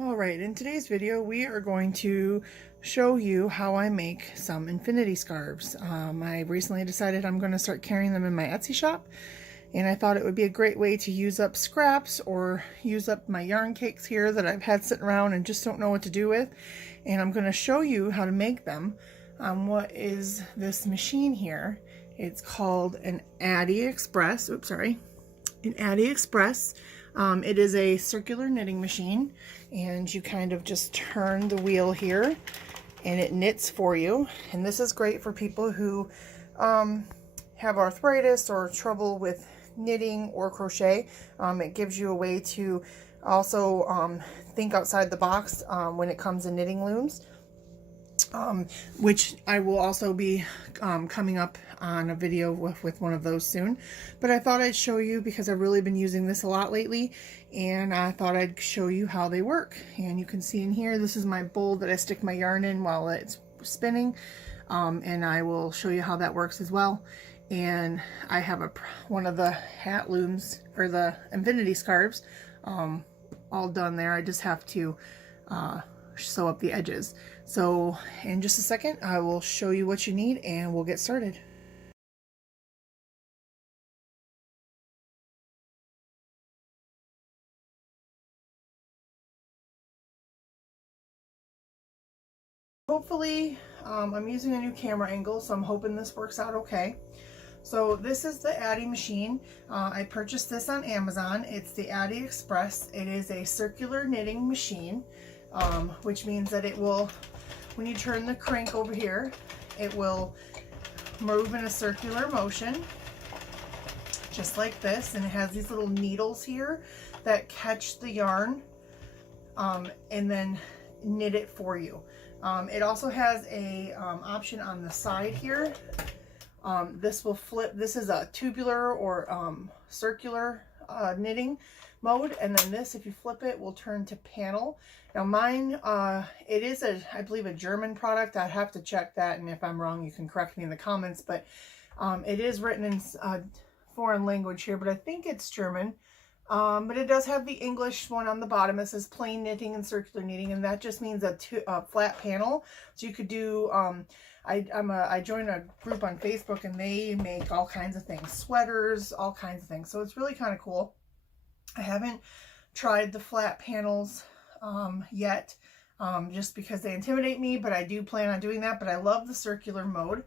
Alright, in today's video we are going to show you how I make some infinity scarves. I recently decided I'm going to start carrying them in my Etsy shop, and I thought it would be a great way to use up scraps or use up my yarn cakes here that I've had sitting around and just don't know what to do with. And I'm going to show you how to make them. What is this machine here? It's called an Addi Express. Oops, sorry. An Addi Express. It is a circular knitting machine, and you kind of just turn the wheel here and it knits for you. And this is great for people who have arthritis or trouble with knitting or crochet. It gives you a way to also think outside the box when it comes to knitting looms. Which I will also be coming up on a video with one of those soon. But I thought I'd show you because I've really been using this a lot lately, and I thought I'd show you how they work. And you can see in here, this is my bowl that I stick my yarn in while it's spinning, and I will show you how that works as well. And I have one of the hat looms, or the infinity scarves, all done there. I just have to sew up the edges. So in just a second I will show you what you need and we'll get started. Hopefully I'm using a new camera angle, so I'm hoping this works out okay. So this is the Addi machine. I purchased this on Amazon. It's the Addi Express. It is a circular knitting machine, which means that it will, when you turn the crank over here, it will move in a circular motion, just like this. And it has these little needles here that catch the yarn and then knit it for you. It also has a option on the side here. This will flip. This is a tubular or circular knitting mode, and then this, if you flip it, will turn to panel. Now mine, it is I believe a German product. I'd have to check that, and if I'm wrong you can correct me in the comments, but it is written in foreign language here, but I think it's German. But it does have the English one on the bottom. It says plain knitting and circular knitting, and that just means a flat panel. So you could do, I joined a group on Facebook, and they make all kinds of things, sweaters, all kinds of things. So it's really kind of cool. I haven't tried the flat panels yet, just because they intimidate me, but I do plan on doing that. But I love the circular mode.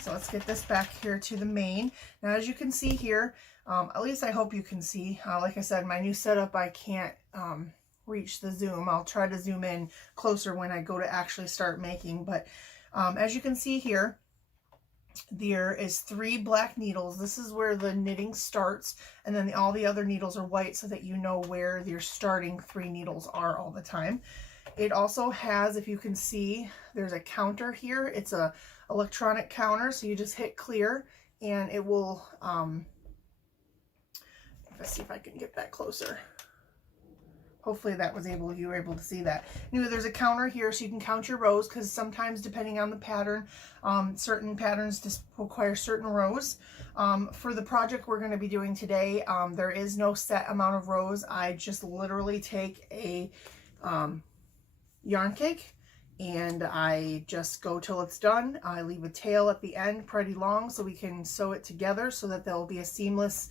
So let's get this back here to the main. Now, as you can see here, at least I hope you can see, like I said, my new setup, I can't reach the zoom. I'll try to zoom in closer when I go to actually start making. But as you can see here, there is 3 black needles. This is where the knitting starts, and then all the other needles are white so that you know where your starting 3 needles are all the time. It also has, if you can see, there's a counter here. It's a electronic counter, so you just hit clear and it will let's see if I can get that closer. Hopefully that was you were able to see that. Anyway, there's a counter here so you can count your rows, because sometimes depending on the pattern, certain patterns just require certain rows. For the project we're going to be doing today, there is no set amount of rows. I just literally take a yarn cake and I just go till it's done. I leave a tail at the end pretty long so we can sew it together so that there will be a seamless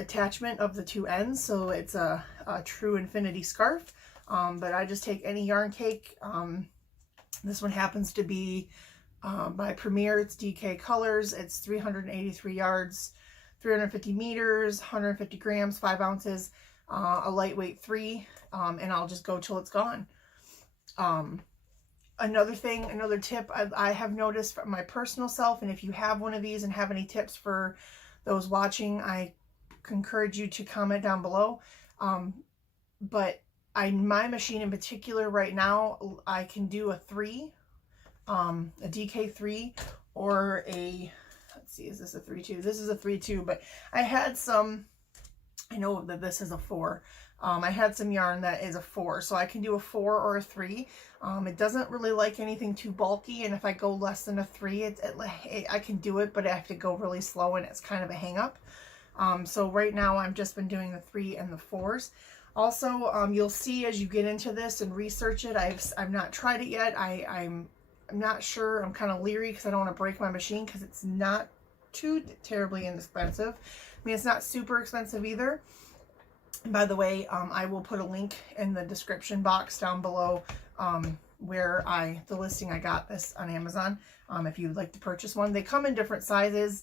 attachment of the 2 ends, so it's a true infinity scarf. But I just take any yarn cake. This one happens to be by Premier. It's DK Colors. It's 383 yards, 350 meters, 150 grams, 5 ounces, a lightweight 3, and I'll just go till it's gone. Another tip I have noticed from my personal self, and if you have one of these and have any tips for those watching, I encourage you to comment down below. But my machine in particular right now, I can do a 3, a DK3, or a, let's see, is this a 3-2? This is a 3-2, but I had some, I know that this is a 4. I had some yarn that is a 4, so I can do a 4 or a 3. It doesn't really like anything too bulky, and if I go less than a 3, I can do it, but I have to go really slow, and it's kind of a hang up. So right now I've just been doing the 3 and the 4s. Also, you'll see as you get into this and research it, I've not tried it yet. I'm not sure. I'm kind of leery because I don't want to break my machine, because it's not too terribly inexpensive. I mean, it's not super expensive either. And by the way, I will put a link in the description box down below where the listing I got this on Amazon. If you'd like to purchase one, they come in different sizes.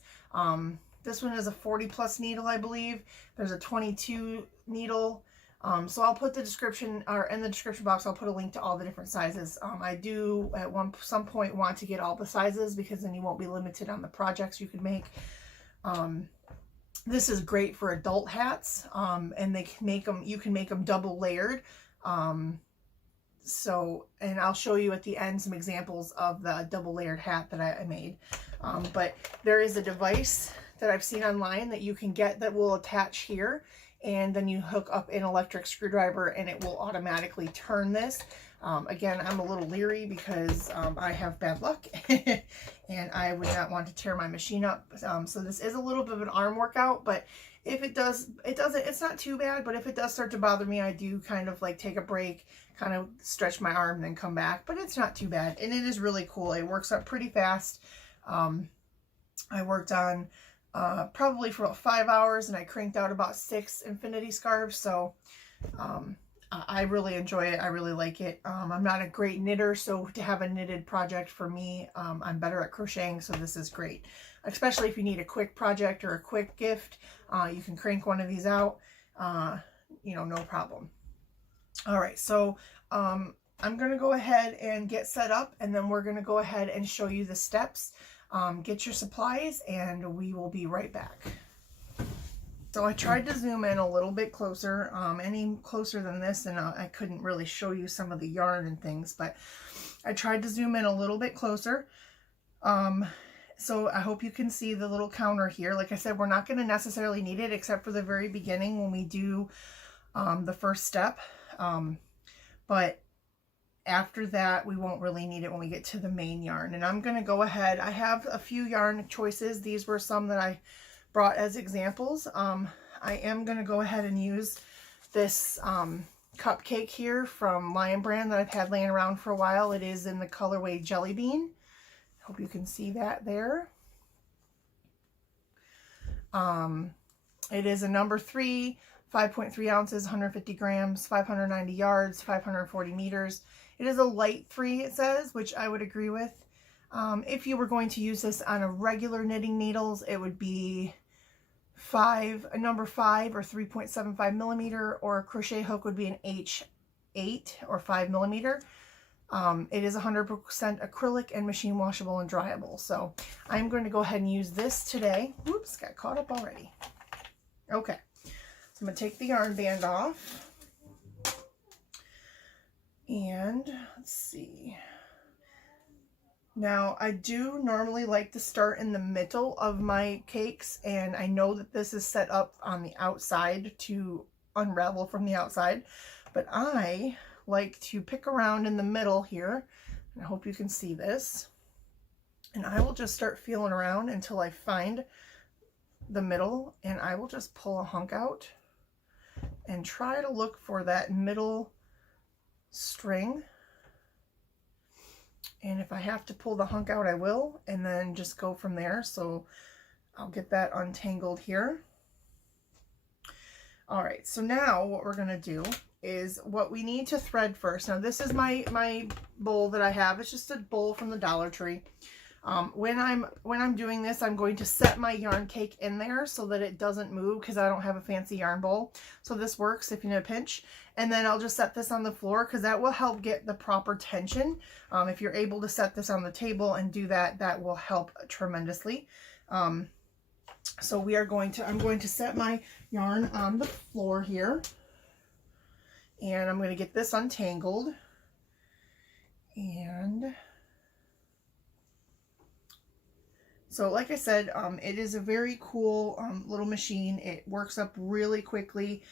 This one is a 40 plus needle, I believe. There's a 22 needle. So I'll put the description, or in the description box, I'll put a link to all the different sizes. I do at some point want to get all the sizes, because then you won't be limited on the projects you can make. This is great for adult hats, and you can make them double layered. And I'll show you at the end some examples of the double layered hat that I made. But there is a device that I've seen online that you can get that will attach here, and then you hook up an electric screwdriver and it will automatically turn this. Again, I'm a little leery because I have bad luck and I would not want to tear my machine up. So this is a little bit of an arm workout, but if it's not too bad. But if it does start to bother me, I do kind of like take a break, kind of stretch my arm, and then come back. But it's not too bad, and it is really cool. It works up pretty fast. I worked on probably for about 5 hours, and I cranked out about 6 infinity scarves. So I really enjoy it. I really like it. I'm not a great knitter, so to have a knitted project for me, I'm better at crocheting, so this is great. Especially if you need a quick project or a quick gift, you can crank one of these out, no problem. All right, so I'm going to go ahead and get set up, and then we're going to go ahead and show you the steps. Get your supplies, and we will be right back. So I tried to zoom in a little bit closer, any closer than this, and I couldn't really show you some of the yarn and things, but I tried to zoom in a little bit closer. So I hope you can see the little counter here. Like I said, we're not going to necessarily need it except for the very beginning when we do the first step. But after that, we won't really need it when we get to the main yarn. And I'm going to go ahead. I have a few yarn choices. These were some that I brought as examples. I am going to go ahead and use this cupcake here from Lion Brand that I've had laying around for a while. It is in the colorway Jelly Bean. Hope you can see that there. It is a number 3, 5.3 ounces, 150 grams, 590 yards, 540 meters. It is a light 3, it says, which I would agree with. If you were going to use this on a regular knitting needles, it would be a number 5 or 3.75 millimeter, or a crochet hook would be an H8 or 5 millimeter. It is 100% acrylic and machine washable and dryable. So I'm going to go ahead and use this today. Oops, got caught up already. Okay, so I'm going to take the yarn band off. And let's see. Now, I do normally like to start in the middle of my cakes, and I know that this is set up on the outside to unravel from the outside, but I like to pick around in the middle here, and I hope you can see this. And I will just start feeling around until I find the middle, and I will just pull a hunk out and try to look for that middle string. And if I have to pull the hunk out, I will, and then just go from there. So I'll get that untangled here. All right, so now what we're gonna do is what we need to thread first. Now this is my bowl that I have. It's just a bowl from the Dollar Tree. When I'm doing this, I'm going to set my yarn cake in there so that it doesn't move, because I don't have a fancy yarn bowl. So this works if you need a pinch. And then I'll just set this on the floor, because that will help get the proper tension. If you're able to set this on the table and do that, that will help tremendously. So I'm going to set my yarn on the floor here, and I'm going to get this untangled. And so like I said, it is a very cool little machine. It works up really quickly.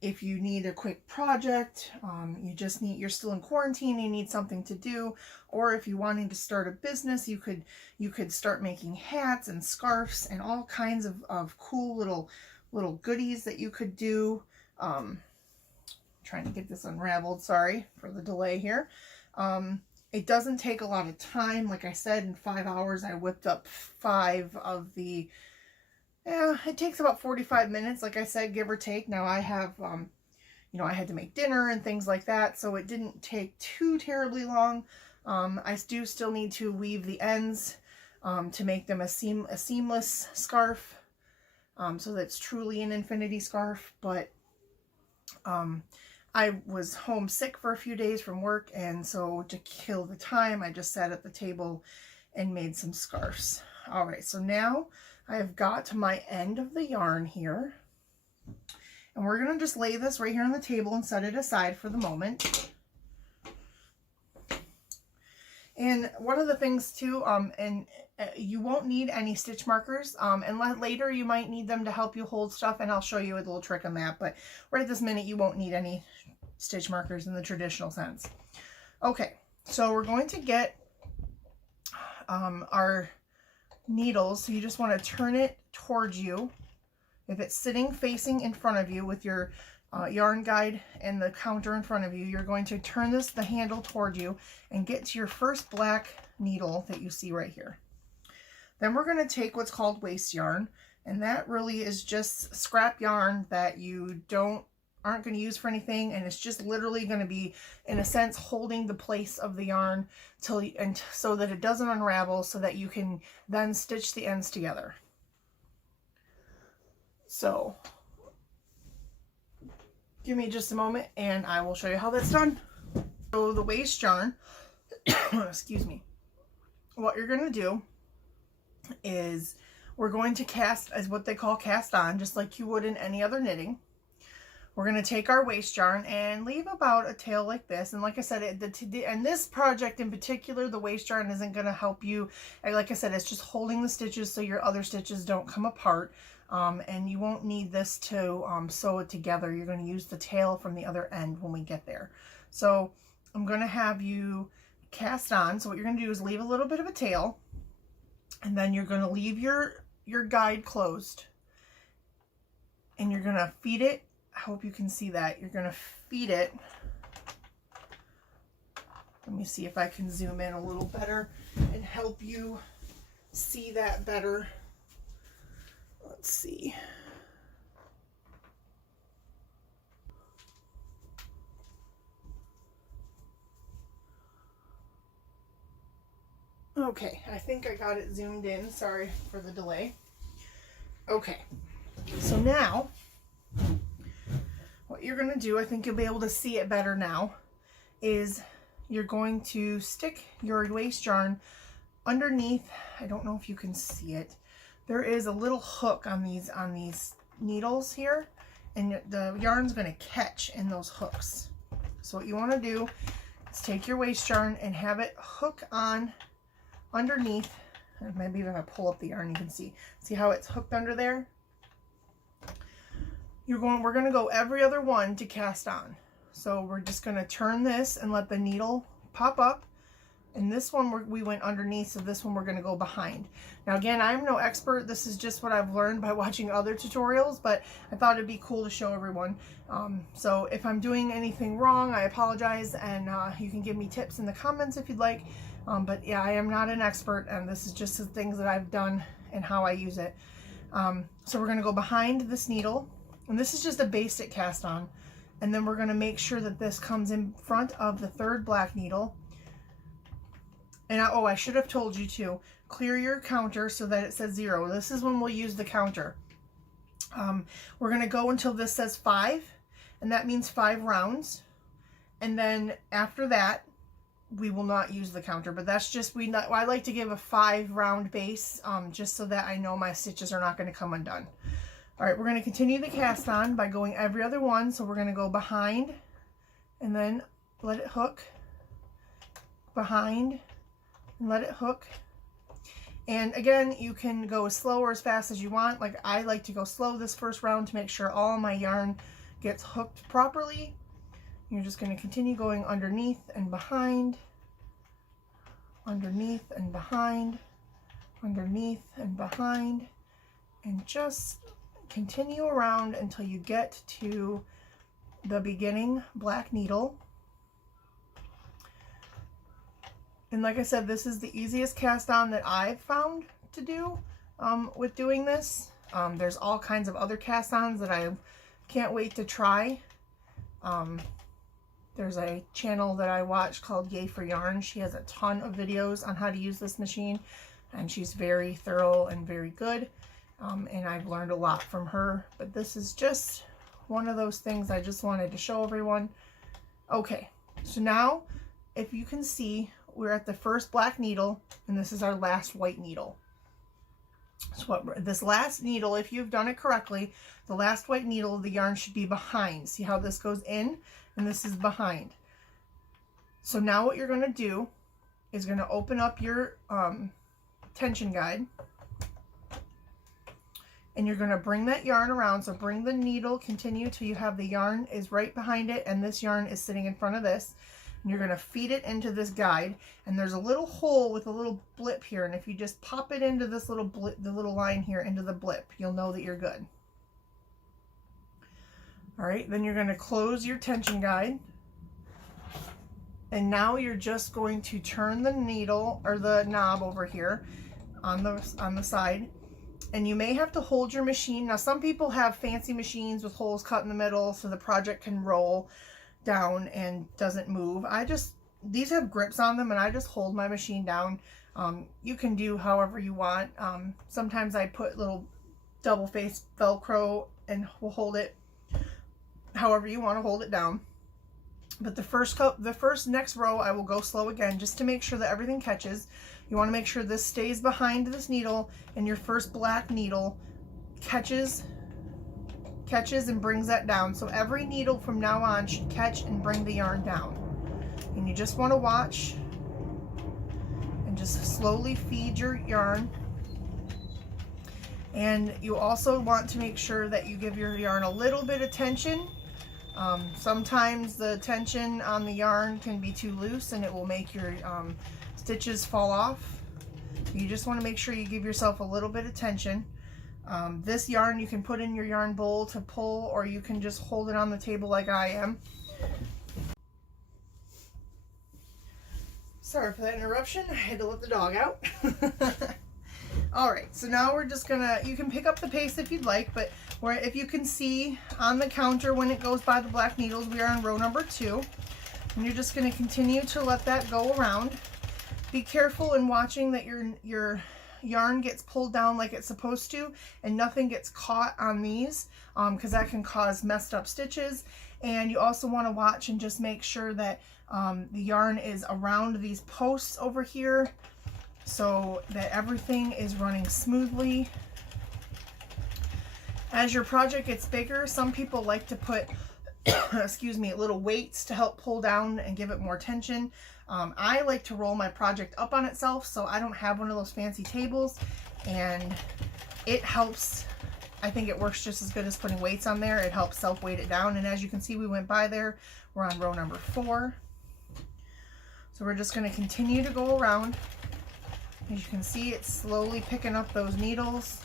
If you need a quick project, you're still in quarantine, you need something to do, or if you're wanting to start a business, you could start making hats and scarves and all kinds of cool little little goodies that you could do. Trying to get this unraveled, sorry for the delay here. It doesn't take a lot of time. Like I said, in 5 hours I whipped up 5 of the, it takes about 45 minutes, like I said, give or take. Now I have, you know, I had to make dinner and things like that, so it didn't take too terribly long. I do still need to weave the ends to make them a seamless scarf, so that's truly an infinity scarf. But I was homesick for a few days from work, and so to kill the time, I just sat at the table and made some scarves. All right, so now I've got to my end of the yarn here, and we're going to just lay this right here on the table and set it aside for the moment. And one of the things too, you won't need any stitch markers, and later you might need them to help you hold stuff, and I'll show you a little trick on that, but right this minute you won't need any stitch markers in the traditional sense. Okay, so we're going to get our needles, so you just want to turn it towards you. If it's sitting facing in front of you with your yarn guide and the counter in front of you, you're going to turn the handle toward you and get to your first black needle that you see right here. Then we're going to take what's called waste yarn, and that really is just scrap yarn that you aren't going to use for anything, and it's just literally going to be, in a sense, holding the place of the yarn so that it doesn't unravel, so that you can then stitch the ends together. So give me just a moment and I will show you how that's done. So the waste yarn, excuse me, what you're going to do is we're going to cast, as what they call cast on, just like you would in any other knitting. We're going to take our waste yarn and leave about a tail like this. And like I said, and this project in particular, the waste yarn isn't going to help you. Like I said, it's just holding the stitches so your other stitches don't come apart. And you won't need this to sew it together. You're going to use the tail from the other end when we get there. So I'm going to have you cast on. So what you're going to do is leave a little bit of a tail, and then you're going to leave your guide closed, and you're going to feed it. I hope you can see that. You're going to feed it. Let me see if I can zoom in a little better and help you see that better. Let's see. Okay, I think I got it zoomed in. Sorry for the delay. Okay, so now what you're going to do, I think you'll be able to see it better now, is you're going to stick your waste yarn underneath. I don't know if you can see it. There is a little hook on these needles here, and the yarn's going to catch in those hooks. So what you want to do is take your waste yarn and have it hook on underneath. And maybe if I pull up the yarn, you can see how it's hooked under there. We're going to go every other one to cast on. So we're just going to turn this and let the needle pop up. And this one we went underneath, so this one we're going to go behind. Now again, I'm no expert. This is just what I've learned by watching other tutorials, but I thought it'd be cool to show everyone. So if I'm doing anything wrong, I apologize, and you can give me tips in the comments if you'd like. But yeah, I am not an expert, and this is just the things that I've done and how I use it. So we're going to go behind this needle, and this is just a basic cast on. And then we're going to make sure that this comes in front of the third black needle. And I should have told you to clear your counter so that it says 0. This is when we'll use the counter. We're going to go until this says 5, and that means 5 rounds. And then after that, we will not use the counter, but that's just, I like to give a 5 round base, just so that I know my stitches are not going to come undone. All right, we're going to continue the cast on by going every other one. So we're going to go behind and then let it hook, behind and let it hook. And again, you can go as slow or as fast as you want. Like I like to go slow this first round to make sure all my yarn gets hooked properly. You're just going to continue going underneath and behind, underneath and behind, underneath and behind, and just continue around until you get to the beginning black needle. And like I said, this is the easiest cast on that I've found to do with doing this. There's all kinds of other cast ons that I can't wait to try. There's a channel that I watch called Yay for Yarn. She has a ton of videos on how to use this machine, and she's very thorough and very good. And I've learned a lot from her, but this is just one of those things I just wanted to show everyone. Okay, so now if you can see, we're at the first black needle, and this is our last white needle. So what this last needle, if you've done it correctly, the last white needle of the yarn should be behind. See how this goes in and this is behind. So now what you're going to do is going to open up your tension guide, and you're going to bring that yarn around. So bring the needle, continue till you have the yarn is right behind it and this yarn is sitting in front of this. And you're going to feed it into this guide, and there's a little hole with a little blip here, and if you just pop it into this little blip, the little line here into the blip, you'll know that you're good. All right, then you're going to close your tension guide, and now you're just going to turn the needle or the knob over here on the side, and you may have to hold your machine. Now some people have fancy machines with holes cut in the middle so the project can roll down and doesn't move. These have grips on them, and I just hold my machine down. You can do however you want. Sometimes I put little double face Velcro and will hold it however you want to hold it down. But the next row I will go slow again just to make sure that everything catches. You want to make sure this stays behind this needle, and your first black needle catches and brings that down. So every needle from now on should catch and bring the yarn down. And you just want to watch and just slowly feed your yarn. And you also want to make sure that you give your yarn a little bit of tension. Sometimes the tension on the yarn can be too loose and it will make your stitches fall off. You just want to make sure you give yourself a little bit of tension. This yarn you can put in your yarn bowl to pull, or you can just hold it on the table like I am. Sorry for that interruption. I had to let the dog out. Alright, so now we're just gonna, you can pick up the pace if you'd like, but if you can see on the counter when it goes by the black needles, we are on row number 2. And you're just gonna continue to let that go around. Be careful in watching that your yarn gets pulled down like it's supposed to and nothing gets caught on these, because that can cause messed up stitches. And you also want to watch and just make sure that the yarn is around these posts over here so that everything is running smoothly. As your project gets bigger, some people like to put excuse me, little weights to help pull down and give it more tension. I like to roll my project up on itself, so I don't have one of those fancy tables, and it helps. I think it works just as good as putting weights on there. It helps self-weight it down, and as you can see, we went by there. We're on row number 4. So we're just going to continue to go around. As you can see, it's slowly picking up those needles,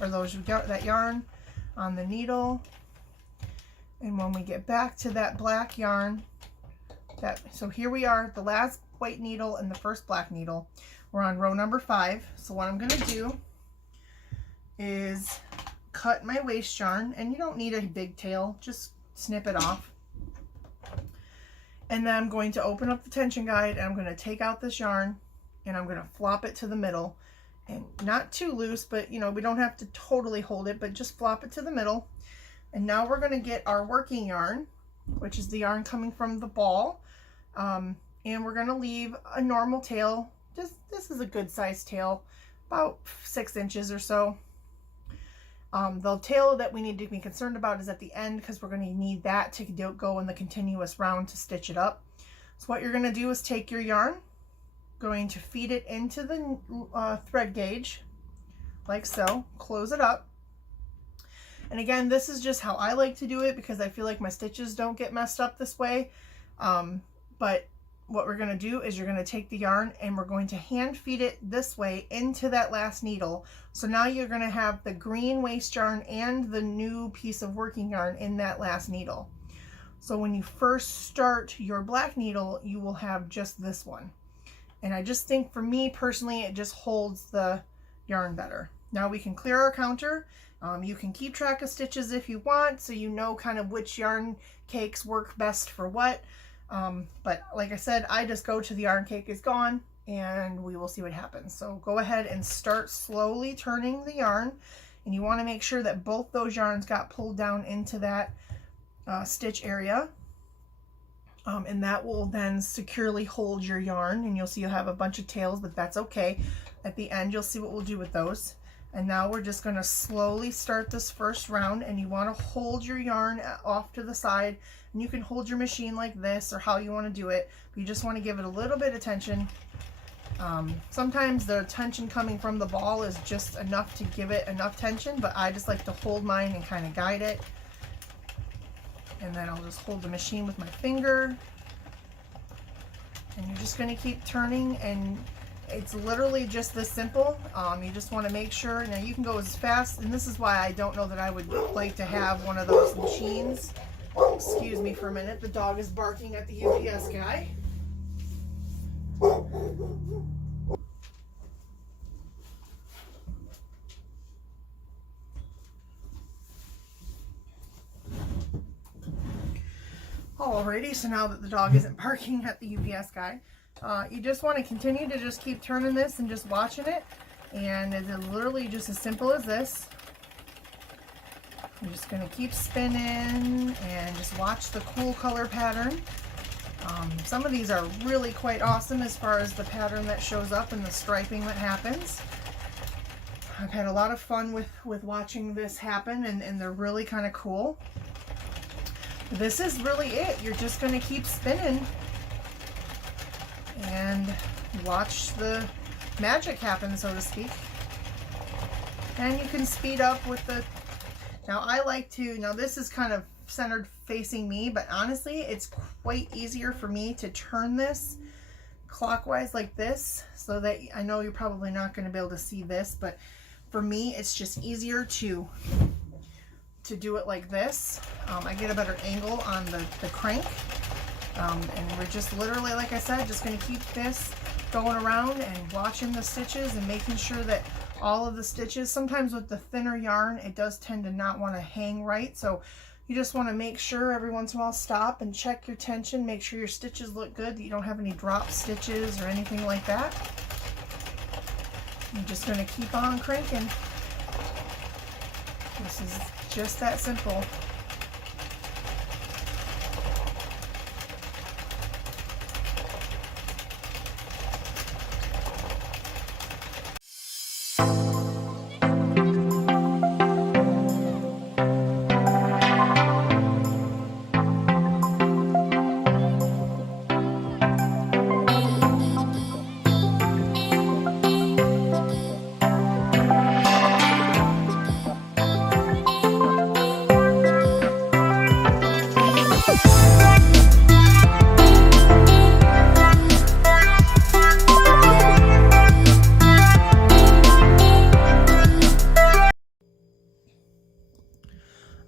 or that yarn on the needle. And when we get back to that black yarn, so here we are, the last white needle and the first black needle. We're on row number 5. So what I'm going to do is cut my waste yarn, and you don't need a big tail, just snip it off. And then I'm going to open up the tension guide, and I'm going to take out this yarn, and I'm going to flop it to the middle, and not too loose, but you know, we don't have to totally hold it, but just flop it to the middle. And now we're going to get our working yarn, which is the yarn coming from the ball. And we're going to leave a normal tail. This is a good sized tail, about 6 inches or so. The tail that we need to be concerned about is at the end, because we're going to need that to go in the continuous round to stitch it up. So what you're going to do is take your yarn, going to feed it into the thread gauge, like so, close it up. And again, this is just how I like to do it because I feel like my stitches don't get messed up this way. But what we're going to do is you're going to take the yarn and we're going to hand feed it this way into that last needle. So now you're going to have the green waste yarn and the new piece of working yarn in that last needle. So when you first start your black needle, you will have just this one. And I just think for me personally, it just holds the yarn better. Now we can clear our counter. You can keep track of stitches if you want, so you know kind of which yarn cakes work best for what. But like I said, I just go to the yarn cake is gone and we will see what happens. So go ahead and start slowly turning the yarn, and you want to make sure that both those yarns got pulled down into that stitch area. And that will then securely hold your yarn, and you'll see you'll have a bunch of tails, but that's okay. At the end, you'll see what we'll do with those. And now we're just going to slowly start this first round, and you want to hold your yarn off to the side, and you can hold your machine like this or how you want to do it, but you just want to give it a little bit of tension. Sometimes the tension coming from the ball is just enough to give it enough tension, but I just like to hold mine and kind of guide it. And then I'll just hold the machine with my finger, and you're just going to keep turning, and it's literally just this simple. You just want to make sure. Now you can go as fast, and this is why I don't know that I would like to have one of those machines. Excuse me for a minute, the dog is barking at the UPS guy. Alrighty, so now that the dog isn't barking at the UPS guy, you just want to continue to just keep turning this and just watching it, and it's literally just as simple as this. I'm just going to keep spinning and just watch the cool color pattern. Some of these are really quite awesome as far as the pattern that shows up and the striping that happens. I've had a lot of fun with watching this happen, and they're really kind of cool. This is really it. You're just going to keep spinning and watch the magic happen, so to speak. And you can speed up with the... Now I like to... Now this is kind of centered facing me, but honestly it's quite easier for me to turn this clockwise like this, so that I know you're probably not going to be able to see this, but for me it's just easier to do it like this. I get a better angle on the crank, and we're just literally, like I said, just going to keep this going around and watching the stitches and making sure that all of the stitches, sometimes with the thinner yarn it does tend to not want to hang right, so you just want to make sure every once in a while stop and check your tension, make sure your stitches look good, that you don't have any drop stitches or anything like that. I'm just going to keep on cranking. This is just that simple.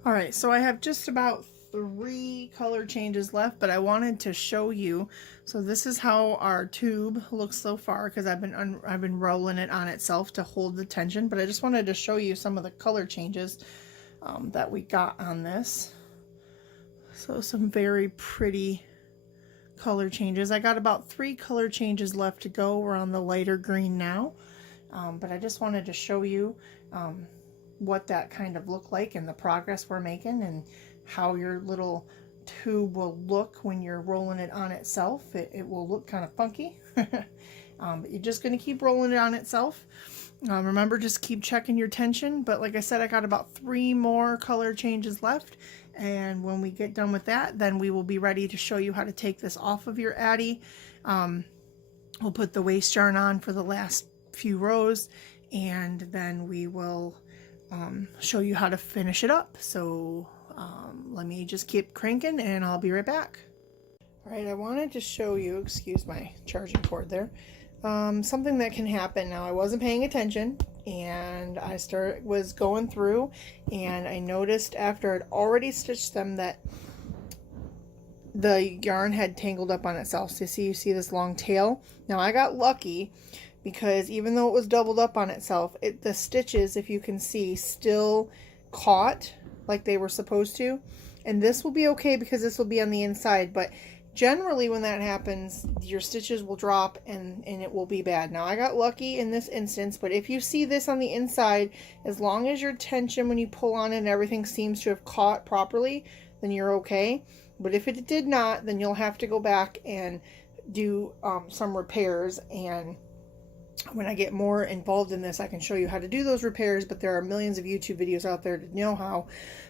Alright, so I have just about 3 color changes left, but I wanted to show you. So this is how our tube looks so far, because I've been rolling it on itself to hold the tension, but I just wanted to show you some of the color changes that we got on this. So some very pretty color changes. I got about 3 color changes left to go. We're on the lighter green now, but I just wanted to show you what that kind of looked like and the progress we're making, and how your little tube will look when you're rolling it on itself. It will look kind of funky, but you're just going to keep rolling it on itself. Remember, just keep checking your tension. But like I said, I got about 3 more color changes left, and when we get done with that, then we will be ready to show you how to take this off of your Addi. We'll put the waste yarn on for the last few rows, and then we will show you how to finish it up. So let me just keep cranking and I'll be right back. All right, I wanted to show you, excuse my charging cord there, something that can happen. Now, I wasn't paying attention, and I was going through, and I noticed after I'd already stitched them that the yarn had tangled up on itself. So you see this long tail. Now, I got lucky because even though it was doubled up on itself, the stitches, if you can see, still caught like they were supposed to. And this will be okay because this will be on the inside, but generally when that happens, your stitches will drop and it will be bad. Now, I got lucky in this instance, but if you see this on the inside, as long as your tension when you pull on it and everything seems to have caught properly, then you're okay. But if it did not, then you'll have to go back and do some repairs. And when I get more involved in this, I can show you how to do those repairs, but there are millions of YouTube videos out there to know how.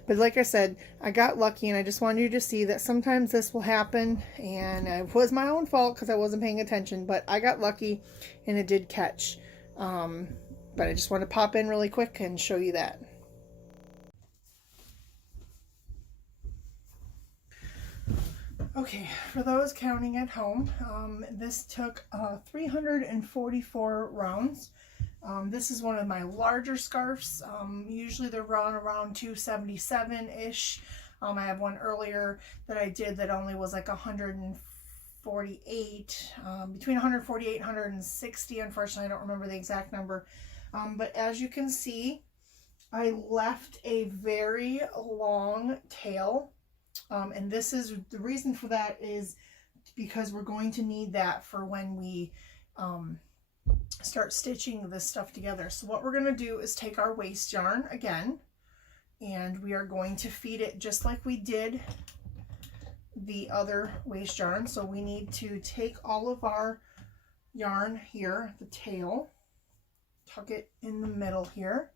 But like I said, I got lucky, and I just wanted you to see that sometimes this will happen, and it was my own fault because I wasn't paying attention, but I got lucky and it did catch. But I just want to pop in really quick and show you that. Okay, for those counting at home, this took 344 rounds. This is one of my larger scarves. Usually they're run around 277-ish. I have one earlier that I did that only was like 148, between 148 and 160. Unfortunately, I don't remember the exact number. But as you can see, I left a very long tail. And this is the reason for that is because we're going to need that for when we start stitching this stuff together. So what we're going to do is take our waste yarn again, and we are going to feed it just like we did the other waste yarn. So we need to take all of our yarn here, the tail, tuck it in the middle here,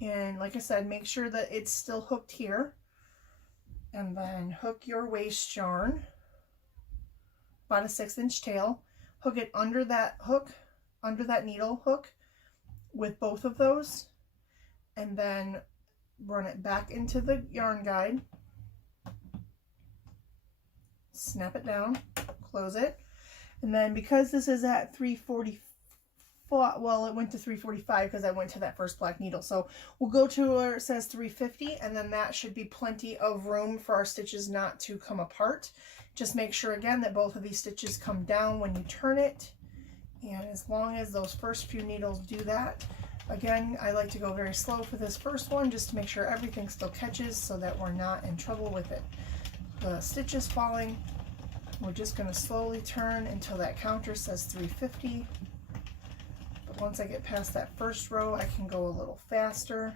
and like I said, make sure that it's still hooked here. And then hook your waste yarn, about a 6-inch tail, hook it under that hook, under that needle hook with both of those, and then run it back into the yarn guide, snap it down, close it, and then because this is at 340, well, it went to 345 because I went to that first black needle. So we'll go to where it says 350, and then that should be plenty of room for our stitches not to come apart. Just make sure again that both of these stitches come down when you turn it. And as long as those first few needles do that, again, I like to go very slow for this first one just to make sure everything still catches so that we're not in trouble with it. The stitch is falling. We're just going to slowly turn until that counter says 350. Once I get past that first row, I can go a little faster.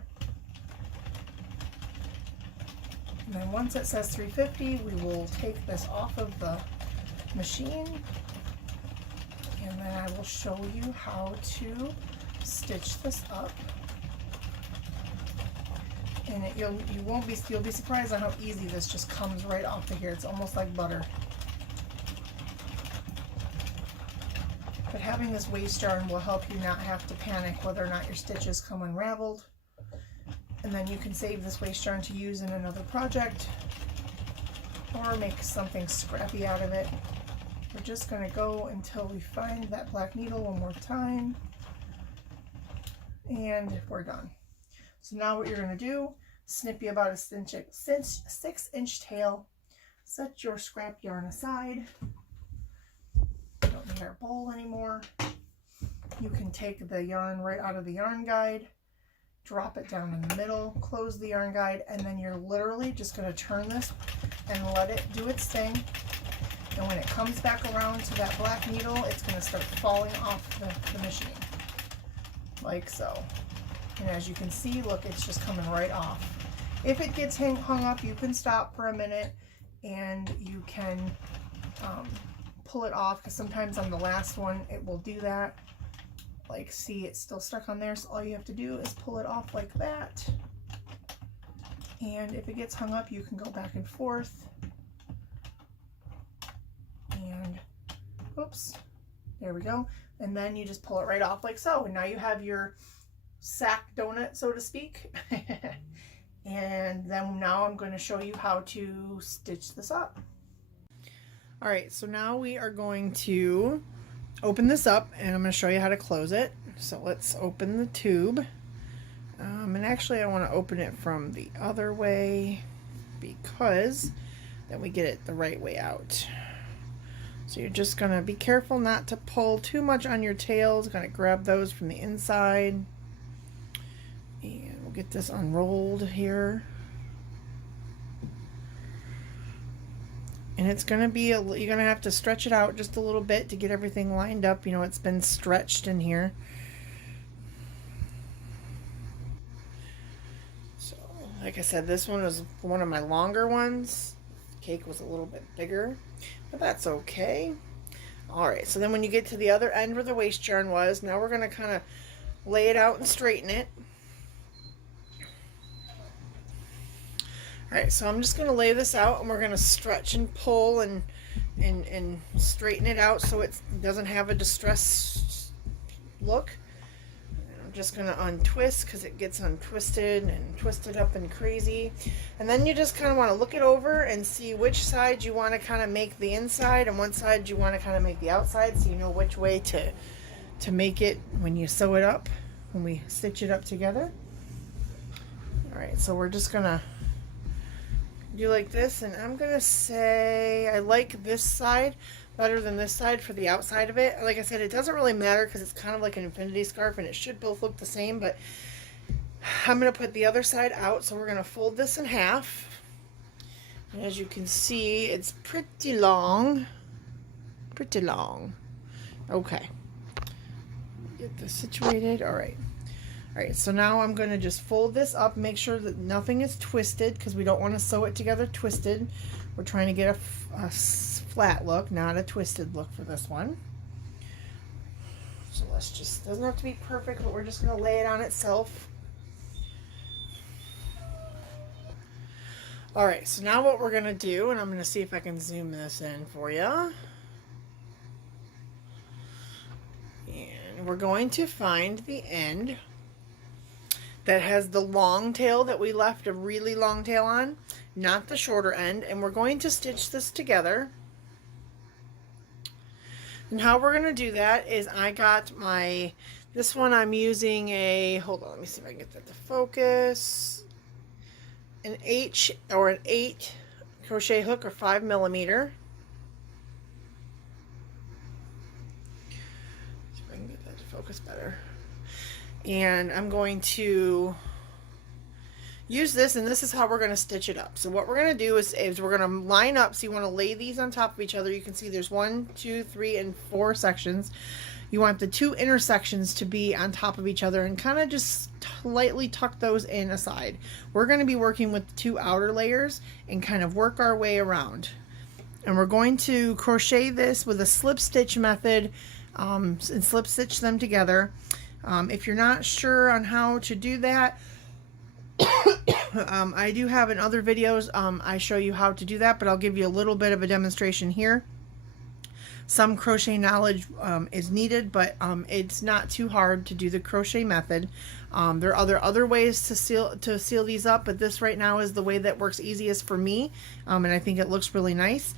And then once it says 350, we will take this off of the machine. And then I will show you how to stitch this up. And you'll be surprised on how easy this just comes right off of here. It's almost like butter. But having this waste yarn will help you not have to panic whether or not your stitches come unraveled. And then you can save this waste yarn to use in another project or make something scrappy out of it. We're just going to go until we find that black needle one more time. And we're done. So now what you're going to do, snip you about a 6-inch tail, set your scrap yarn aside. Don't need our bowl anymore. You can take the yarn right out of the yarn guide, drop it down in the middle, close the yarn guide, and then you're literally just going to turn this and let it do its thing. And when it comes back around to that black needle, it's going to start falling off the machine, like so. And as you can see, look, it's just coming right off. If it gets hung up, you can stop for a minute and you can pull it off, because sometimes on the last one it will do that. Like, see, it's still stuck on there, so all you have to do is pull it off like that. And if it gets hung up, you can go back and forth. And oops, there we go. And then you just pull it right off like so. And now you have your sack donut, so to speak. And then now I'm going to show you how to stitch this up. All right, so now we are going to open this up and I'm going to show you how to close it. So let's open the tube. And actually I want to open it from the other way because then we get it the right way out. So you're just going to be careful not to pull too much on your tails. Going to grab those from the inside. And we'll get this unrolled here. And it's going to be, you're going to have to stretch it out just a little bit to get everything lined up. You know, it's been stretched in here. So, like I said, this one was one of my longer ones. The cake was a little bit bigger, but that's okay. All right, so then when you get to the other end where the waist yarn was, now we're going to kind of lay it out and straighten it. All right, so I'm just going to lay this out and we're going to stretch and pull and straighten it out so it doesn't have a distressed look. And I'm just going to untwist because it gets untwisted and twisted up and crazy. And then you just kind of want to look it over and see which side you want to kind of make the inside and what side you want to kind of make the outside, so you know which way to make it when you sew it up, when we stitch it up together. All right, so we're just going to do like this, and I'm gonna say I like this side better than this side for the outside of it. Like I said, it doesn't really matter because it's kind of like an infinity scarf and it should both look the same, but I'm gonna put the other side out. So we're gonna fold this in half, and as you can see, it's pretty long. Okay, get this situated. All right. Alright, so now I'm going to just fold this up, make sure that nothing is twisted because we don't want to sew it together twisted. We're trying to get a flat look, not a twisted look for this one. So let's just, doesn't have to be perfect, but we're just going to lay it on itself. Alright, so now what we're going to do, and I'm going to see if I can zoom this in for you. And we're going to find the end that has the long tail that we left a really long tail on, not the shorter end, and we're going to stitch this together. And how we're going to do that is I got this one I'm using a, hold on, let me see if I can get that to focus, an 8 crochet hook or 5mm. See if I can get that to focus better. And I'm going to use this, and this is how we're going to stitch it up. So what we're going to do is we're going to line up. So you want to lay these on top of each other. You can see there's 1, 2, 3, and 4 sections. You want the 2 intersections to be on top of each other and kind of just lightly tuck those in aside. We're going to be working with the 2 outer layers and kind of work our way around. And we're going to crochet this with a slip stitch method and slip stitch them together. If you're not sure on how to do that, I do have in other videos, I show you how to do that, but I'll give you a little bit of a demonstration here. Some crochet knowledge is needed, but it's not too hard to do the crochet method. There are other ways to seal these up, but this right now is the way that works easiest for me, and I think it looks really nice.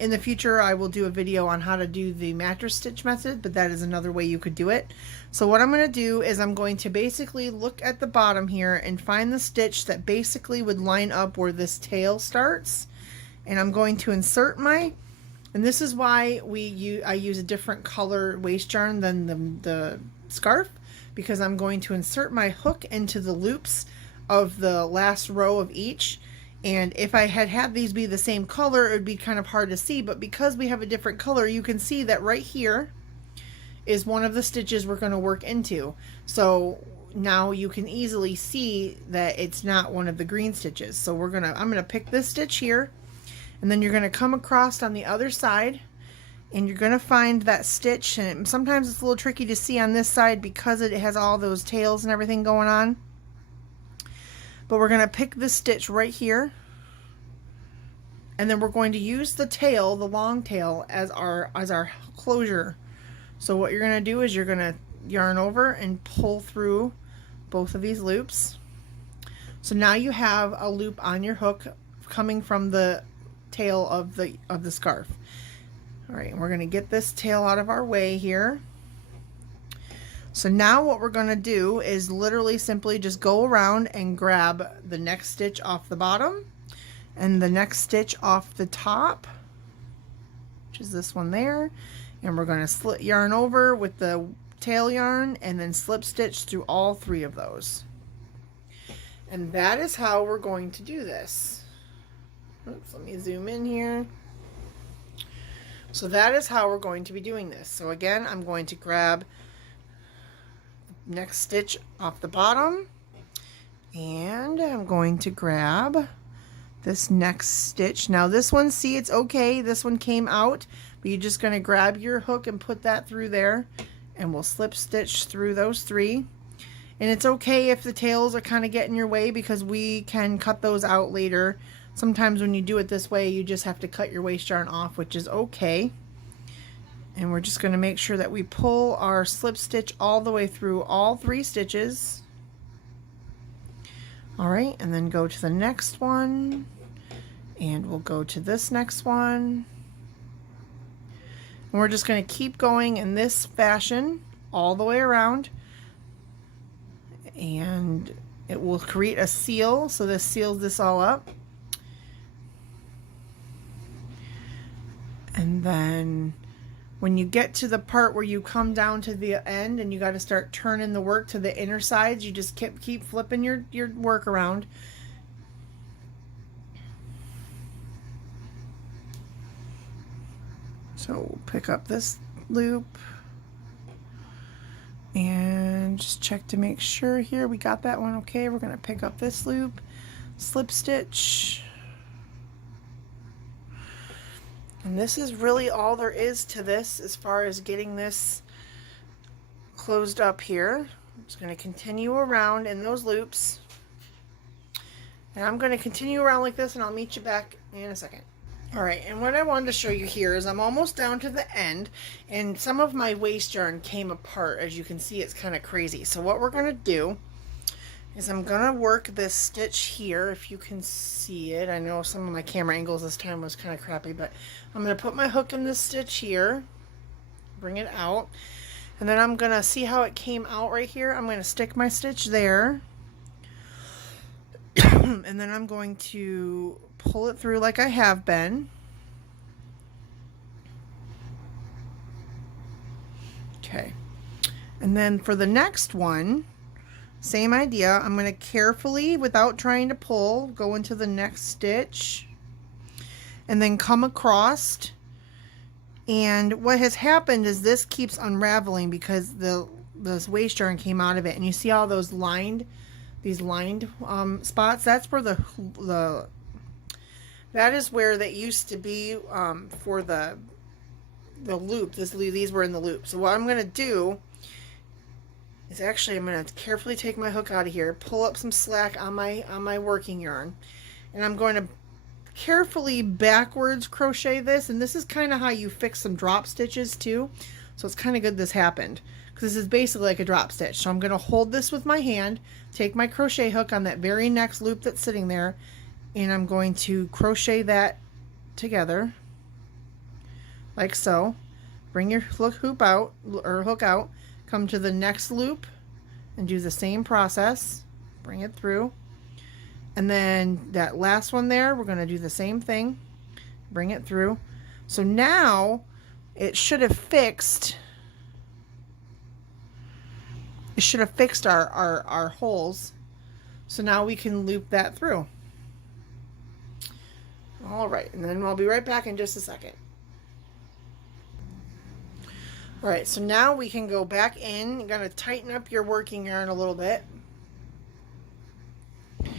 In the future, I will do a video on how to do the mattress stitch method, but that is another way you could do it. So what I'm going to do is I'm going to basically look at the bottom here and find the stitch that basically would line up where this tail starts. And I'm going to insert and this is why I use a different color waist yarn than the scarf, because I'm going to insert my hook into the loops of the last row of each. And if I had these be the same color, it would be kind of hard to see, but because we have a different color, you can see that right here is one of the stitches we're going to work into. So now you can easily see that it's not one of the green stitches. So I'm going to pick this stitch here, and then you're going to come across on the other side, and you're going to find that stitch. And sometimes it's a little tricky to see on this side because it has all those tails and everything going on. But we're going to pick this stitch right here, and then we're going to use the tail, the long tail, as our closure. So what you're going to do is you're going to yarn over and pull through both of these loops. So now you have a loop on your hook coming from the tail of the scarf. All right, and we're going to get this tail out of our way here. So now what we're going to do is literally simply just go around and grab the next stitch off the bottom and the next stitch off the top, which is this one there, and we're going to slit yarn over with the tail yarn and then slip stitch through all 3 of those. And that is how we're going to do this. Oops, let me zoom in here. So that is how we're going to be doing this. So again, I'm going to grab the next stitch off the bottom, and I'm going to grab this next stitch. Now this one, see, it's okay, this one came out, but you're just going to grab your hook and put that through there, and we'll slip stitch through those 3. And it's okay if the tails are kind of getting your way, because we can cut those out later. Sometimes when you do it this way, you just have to cut your waste yarn off, which is okay. And we're just going to make sure that we pull our slip stitch all the way through all 3 stitches. All right, and then go to the next one, and we'll go to this next one. And we're just going to keep going in this fashion all the way around. And it will create a seal, so this seals this all up. And then when you get to the part where you come down to the end and you got to start turning the work to the inner sides, you just keep flipping your work around. So we'll pick up this loop and just check to make sure here we got that one okay. We're going to pick up this loop, slip stitch. And this is really all there is to this as far as getting this closed up here. I'm just going to continue around in those loops. And I'm going to continue around like this, and I'll meet you back in a second. Alright, and what I wanted to show you here is I'm almost down to the end, and some of my waste yarn came apart. As you can see, it's kind of crazy. So what we're going to do is I'm going to work this stitch here, if you can see it. I know some of my camera angles this time was kind of crappy, but I'm going to put my hook in this stitch here, bring it out, and then I'm going to see how it came out right here. I'm going to stick my stitch there, and then I'm going to pull it through like I have been. Okay, and then for the next one, same idea. I'm going to carefully, without trying to pull, go into the next stitch and then come across. And what has happened is this keeps unraveling because this waste yarn came out of it, and you see all those lined spots. That's where that is where that used to be for the loop. These were in the loop. So what I'm going to do is actually I'm going to carefully take my hook out of here, pull up some slack on my working yarn, and I'm going to carefully backwards crochet this. And this is kind of how you fix some drop stitches too. So it's kind of good this happened, because this is basically like a drop stitch. So I'm going to hold this with my hand, take my crochet hook on that very next loop that's sitting there, and I'm going to crochet that together like so. Bring your hook out, come to the next loop and do the same process, bring it through, and then that last one there, we're going to do the same thing, bring it through. So now it should have fixed our holes, so now we can loop that through. All right, and then I'll be right back in just a second. All right, so now we can go back in. You're going to tighten up your working yarn a little bit. Let's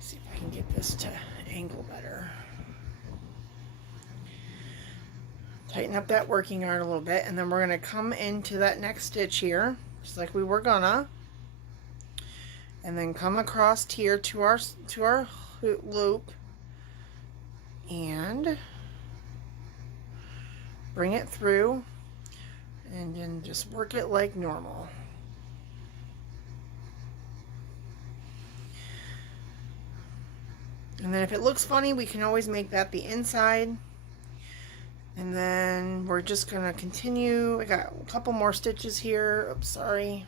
see if I can get this to angle better. Tighten up that working yarn a little bit, and then we're going to come into that next stitch here, just like we were gonna, and then come across here to our loop and bring it through. And then just work it like normal. And then if it looks funny, we can always make that the inside. And then we're just gonna continue. I got a couple more stitches here. Oops, sorry.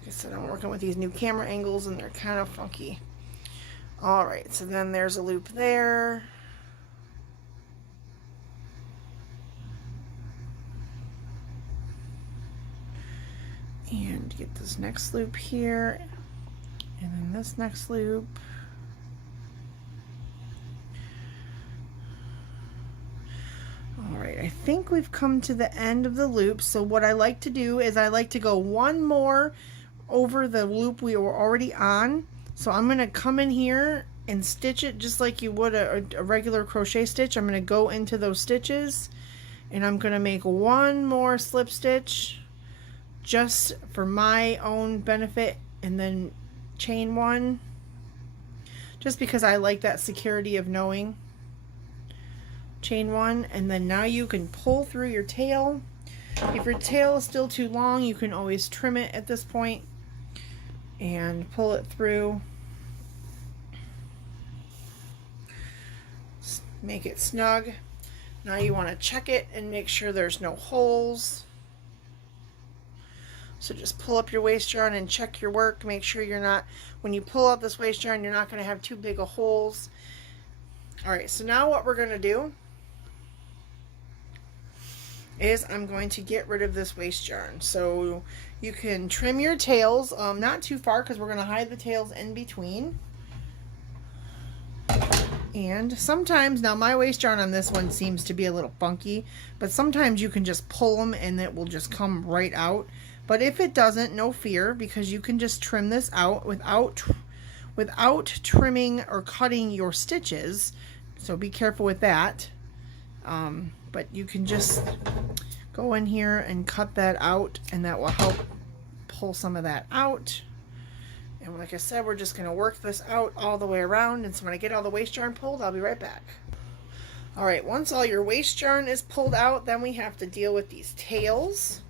Like I said, I'm working with these new camera angles and they're kind of funky. All right, so then there's a loop there. And get this next loop here, and then this next loop. All right, I think we've come to the end of the loop. So what I like to do is I like to go one more over the loop we were already on. So I'm going to come in here and stitch it just like you would a regular crochet stitch. I'm going to go into those stitches and I'm going to make one more slip stitch just for my own benefit, and then chain one, just because I like that security of knowing. Chain one, and then now you can pull through your tail. If your tail is still too long, you can always trim it at this point and pull it through. Make it snug. Now you want to check it and make sure there's no holes. So just pull up your waist yarn and check your work. Make sure you're not, when you pull out this waist yarn, you're not going to have too big of holes. All right, so now what we're going to do is I'm going to get rid of this waist yarn. So you can trim your tails, not too far, because we're going to hide the tails in between. And sometimes, now my waist yarn on this one seems to be a little funky, but sometimes you can just pull them and it will just come right out. But if it doesn't, no fear, because you can just trim this out without trimming or cutting your stitches. So be careful with that. But you can just go in here and cut that out, and that will help pull some of that out. And like I said, we're just going to work this out all the way around. And so when I get all the waist yarn pulled, I'll be right back. All right, once all your waist yarn is pulled out, then we have to deal with these tails.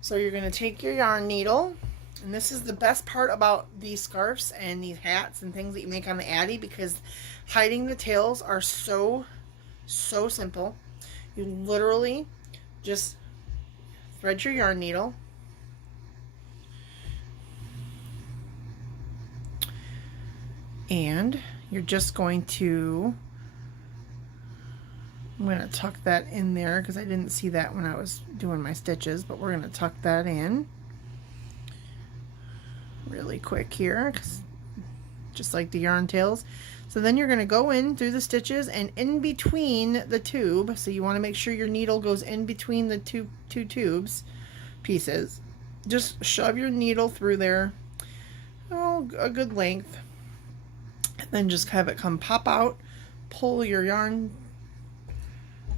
So you're going to take your yarn needle, and this is the best part about these scarves and these hats and things that you make on the Addi, because hiding the tails are so simple. You literally just thread your yarn needle, and you're just going to, I'm going to tuck that in there because I didn't see that when I was doing my stitches, but we're going to tuck that in really quick here, just like the yarn tails. So then you're going to go in through the stitches and in between the tube. So you want to make sure your needle goes in between the two tubes pieces. Just shove your needle through there, oh, a good length, and then just have it come pop out. Pull your yarn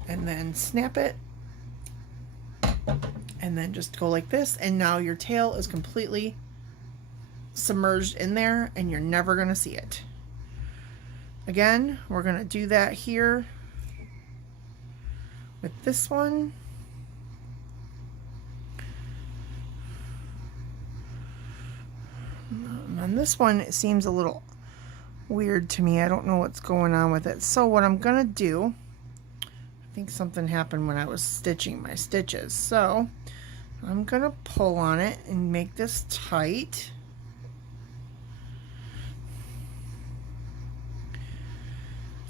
and then snap it, and then just go like this, and now your tail is completely submerged in there and you're never going to see it. Again, we're going to do that here with this one. On this one, it seems a little weird to me. I don't know what's going on with it. So what I'm going to do, I think something happened when I was stitching my stitches. So I'm going to pull on it and make this tight.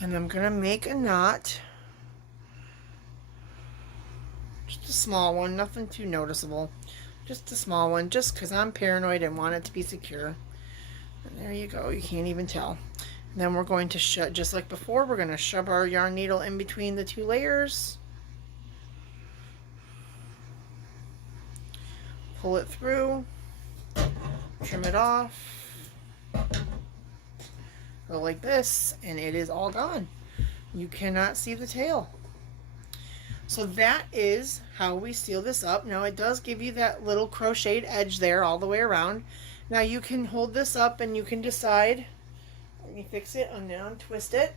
And I'm going to make a knot. Just a small one, nothing too noticeable. Just a small one, just because I'm paranoid and want it to be secure. And there you go, you can't even tell. And then we're going to shove, just like before, we're going to shove our yarn needle in between the two layers. Pull it through. Trim it off. Go like this, and it is all gone. You cannot see the tail. So that is how we seal this up. Now it does give you that little crocheted edge there all the way around. Now you can hold this up and you can decide, let me fix it and then twist it,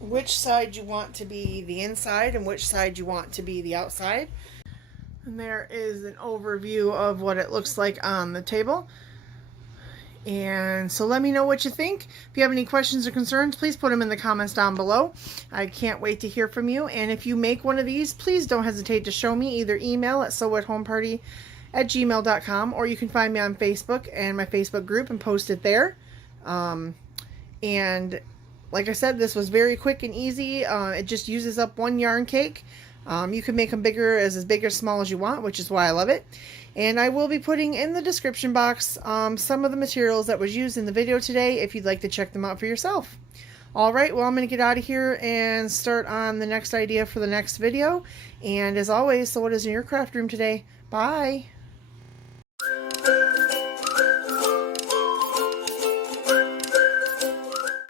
which side you want to be the inside and which side you want to be the outside. And there is an overview of what it looks like on the table. And so let me know what you think. If you have any questions or concerns, please put them in the comments down below. I can't wait to hear from you. And if you make one of these, please don't hesitate to show me. Either email at sewwhathomeparty@gmail.com, or you can find me on Facebook and my Facebook group and post it there. And like I said, this was very quick and easy. It just uses up one yarn cake. You can make them bigger, as big or small as you want, which is why I love it. And I will be putting in the description box some of the materials that was used in the video today if you'd like to check them out for yourself. Alright, well, I'm going to get out of here and start on the next idea for the next video. And as always, so what is in your craft room today? Bye!